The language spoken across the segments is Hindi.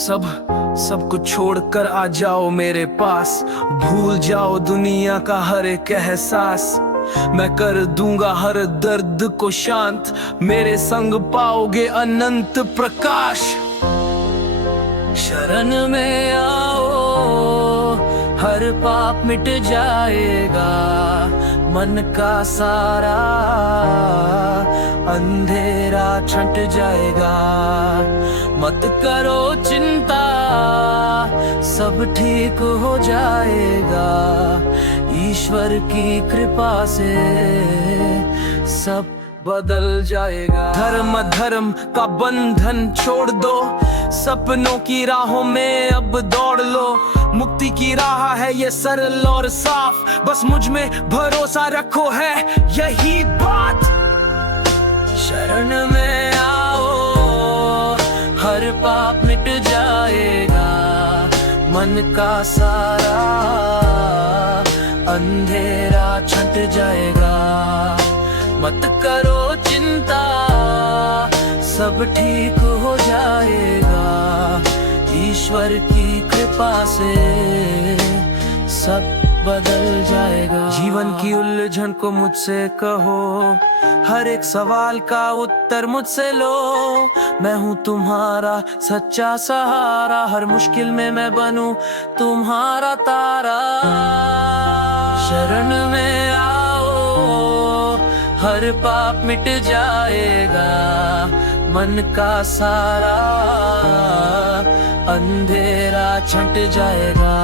सब कुछ छोड़कर आ जाओ मेरे पास, भूल जाओ दुनिया का हर एक एहसास। मैं कर दूंगा हर दर्द को शांत, मेरे संग पाओगे अनंत प्रकाश। शरण में आओ, हर पाप मिट जाएगा, मन का सारा अंधेरा छंट जाएगा। मत करो चिंता, सब ठीक हो जाएगा, ईश्वर की कृपा से सब बदल जाएगा। धर्म का बंधन छोड़ दो, सपनों की राहों में अब दौड़ लो। मुक्ति की राह है ये सरल और साफ, बस मुझ में भरोसा रखो है यही बात। शरण में आओ, हर पाप मिट जाएगा, मन का सारा अंधेरा छंट जाएगा। मत करो चिंता, सब ठीक हो जाएगा, ईश्वर की कृपा से सब बदल जाएगा। जीवन की उलझन को मुझसे कहो, हर एक सवाल का उत्तर मुझसे लो। मैं हूँ तुम्हारा सच्चा सहारा, हर मुश्किल में मैं बनूं तुम्हारा तारा। शरण में आओ, हर पाप मिट जाएगा, मन का सारा अंधेरा छंट जाएगा।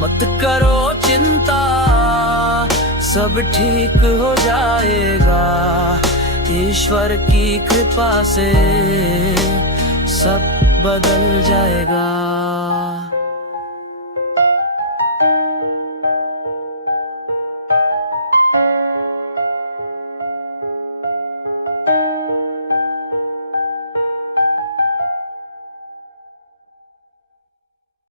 मत करो चिंता, सब ठीक हो जाएगा, ईश्वर की कृपा से सब बदल जाएगा।